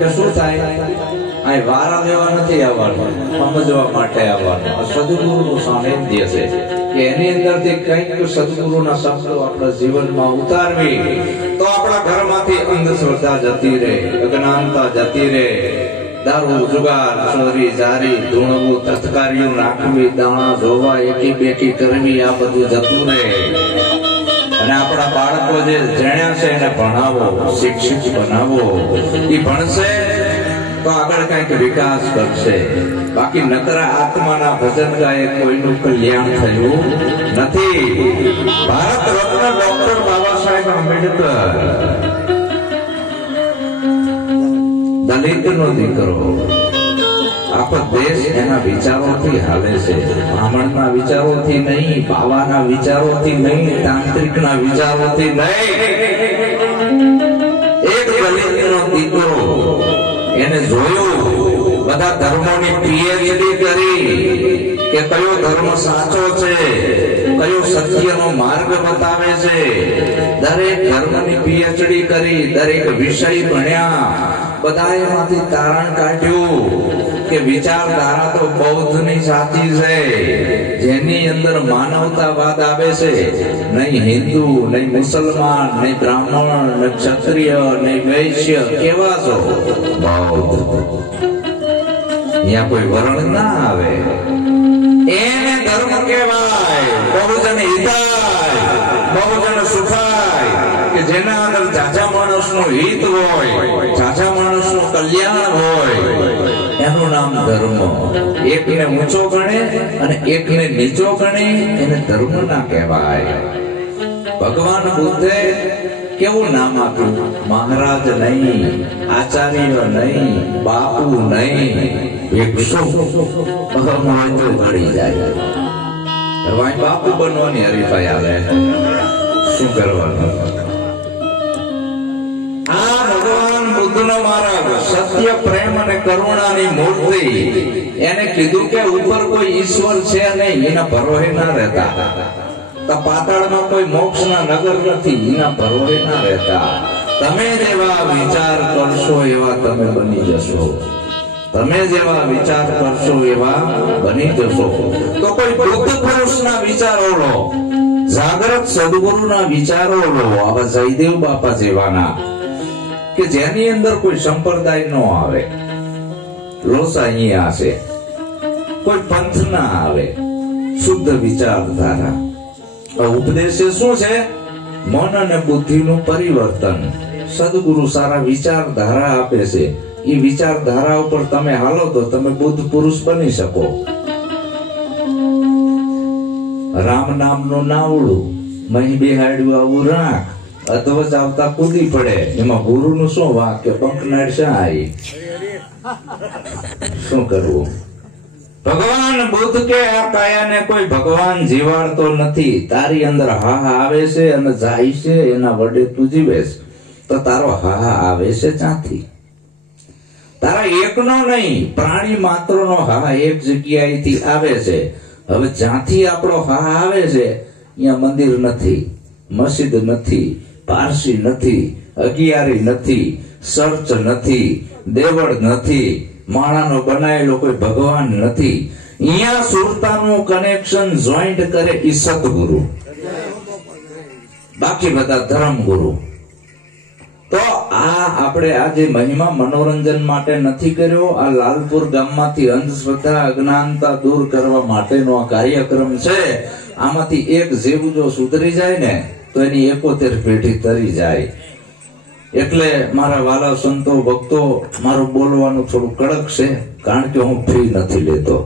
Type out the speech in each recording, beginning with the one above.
કે શું થાય, અહીં વારા લેવા નથી આવવાનું, સમજવા માટે આવવાનું. સદગુરુનું સાનિધ્ય છે કે એની અંદરથી કંઈક સદગુરુના શબ્દો આપણા જીવનમાં ઉતારવી તો આપણા ઘરમાંથી અંધશ્રદ્ધા જતી રહે, અજ્ઞાનતા જતી રહે. દારૂ, જુગાર, ચોરી, જારી, ધૂણવું, તત્કારીઓ નાખવી, દાણા જોવા, એકી બેકી કરવી, આ બધું જતું રહે. અને આપણા બાળકો જે જાણ્યા છે એને ભણાવો, શિક્ષિત બનાવો. એ ભણશે તો આગળ કઈક વિકાસ કરશે. બાકી નકરા આત્માના ભજન ગાય કોઈનું કલ્યાણ થયું નથી. ભારત રત્ન ડોક્ટર બાબા સાહેબ આંબેડકર દલિત નો દીકરો, આખો દેશ એના વિચારોથી હાલે છે. બ્રાહ્મણના વિચારોથી નહીં, બાવાના વિચારોથી નહીં, તાંત્રિકના વિચારોથી નહીં. એક દલિતનો દીકરો એને જોયું, બધા ધર્મોની પીએચડી કરી કે કયો ધર્મ સાચો છે, કયો સત્યનો માર્ગ બતાવે છે. દરેક ધર્મની પીએચડી કરી, દરેક વિષય ભણ્યા, બધા એમાંથી તારણ કાઢ્યું કે વિચારધારા તો બૌદ્ધની સાચી છે, જેની અંદર માનવતાવાદ આવે છે. નહીં હિન્દુ, નહીં મુસલમાન, નહીં બ્રાહ્મણ, નહીં ક્ષત્રિય, નહીં વૈશ્ય, કેવા છો? બૌદ્ધ. અહીંયા કોઈ વર્ણ ના આવે, એને ધર્મ કહેવાય. બહુજન હિતાય, બહુજન સુખાય, કે જેના અંદર જાજા માણસનું હિત હોય, જાજા માણસનું કલ્યાણ હોય, એનું નામ ધર્મ. એકને ઊંચો ગણે અને એકને નીચો ગણે એને ધર્મ ના કહેવાય. ભગવાન બુદ્ધે કેવું નામ આપ્યું? મહારાજ નહીં, આચાર્ય નહીં, બાપુ નહીં, ભિક્ષુ. ઘડી જાય. બાપુ બનવાની હરીફાઈ આવે, શું કરવાનું? આ ભગવાન બુદ્ધનો માર્ગ, સત્ય, પ્રેમ અને કરુણાની મૂર્તિ. એને કીધું કે ઉપર કોઈ ઈશ્વર છે નહીં, એના ભરોહે ના રહેતા. પાતાળમાં કોઈ મોક્ષના નગર નથી, એના ભરોહે ના રહેતા. તમે જેવા વિચાર કરશો એવા તમે બની જશો. તમે જેવા વિચાર કરશો એવા બની જશો. તો કોઈ બુદ્ધ પુરુષના વિચારો લો, જાગ્રત સદગુરુના વિચારો લો, આવા જયદેવ બાપા જેવાના, કે જેની અંદર કોઈ સંપ્રદાય ન આવે, લોસા અહીંયા છે, કોઈ પંથ ના આવે, શુદ્ધ વિચારધારા. ઉપદેશ શું છે? મન અને બુદ્ધિનું પરિવર્તન. સદગુરુ સારા વિચારધારા આપે છે. એ વિચારધારા ઉપર તમે હાલો તો તમે બુદ્ધ પુરુષ બની શકો. રામ નામનું નાવડું મહી બેહાડ્યું આવું રાખ, અધવચ આવતા કૂદી પડે. એમાં ગુરુનું શું વાક્ય? પંખનાડ શાહી. શું કરવું? ભગવાન બુદ્ધ કે આ કાયાને કોઈ ભગવાન જીવાડતો નથી. તારી અંદર હા આવે છે અને જાય છે, એના વડે તું જીવે છે. તો તારો હા આવે છે ક્યાંથી? તારા એકનો નહીં, પ્રાણી માત્રનો હા એક જગ્યાએથી આવે છે. હવે જ્યાંથી આપણો હા આવે છે અહીંયા મંદિર નથી, મસ્જિદ નથી, પારસી નથી, અગિયારી નથી, ચર્ચ નથી, દેવળ નથી, માણાનો બનાયેલો કોઈ ભગવાન નથી. અહીંયા સુરતાનું કનેક્શન જોઈન્ટ કરે ઈ સદગુરુ, બાકી બધા ધર્મગુરુ. તો આ આપણે આજે મહિમા મનોરંજન માટે નથી કર્યો. આ લાલપુર ગામમાંથી અંધશ્રદ્ધા, અજ્ઞાનતા દૂર કરવા માટેનો આ કાર્યક્રમ છે. આમાંથી એક જીવ જો સુધરી જાય ને તો એની 71 પેઢી તરી જાય. એટલે મારા વાલા સંતો, ભક્તો, મારું બોલવાનું થોડું કડક છે, કારણ કે હું ફી નથી લેતો.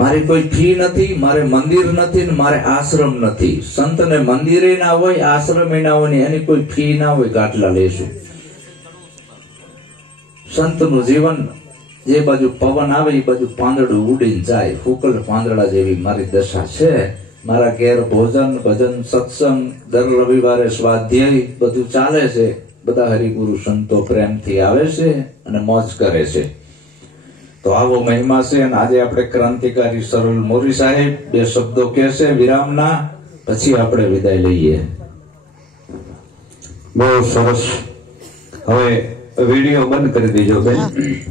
મારી કોઈ ફી નથી, મારે મંદિર નથી ને મારે આશ્રમ નથી. સંતને મંદિરે ના હોય, આશ્રમે ના હોય, એની કોઈ ફી ના હોય, ગાટલા લેશું. સંતનું જીવન જે બાજુ પવન આવે એ બાજુ પાંદડું ઉડીને જાય. ફૂકલ પાંદડા જેવી મારી દશા છે. મારા ઘેર ભોજન, ભજન, સત્સંગ, દર રવિવારે સ્વાધ્યાય બધું ચાલે છે. બધા હરિગુરુ સંતો પ્રેમથી આવે છે અને મોજ કરે છે. તો આવો મહિમા છે. અને આજે આપણે ક્રાંતિકારી સરોલ મોરી સાહેબ 2 શબ્દો કહેશે વિરામના, પછી આપણે વિદાય લઈએ. બહુ સરસ. હવે વિડીયો બંધ કરી દીજો બેન.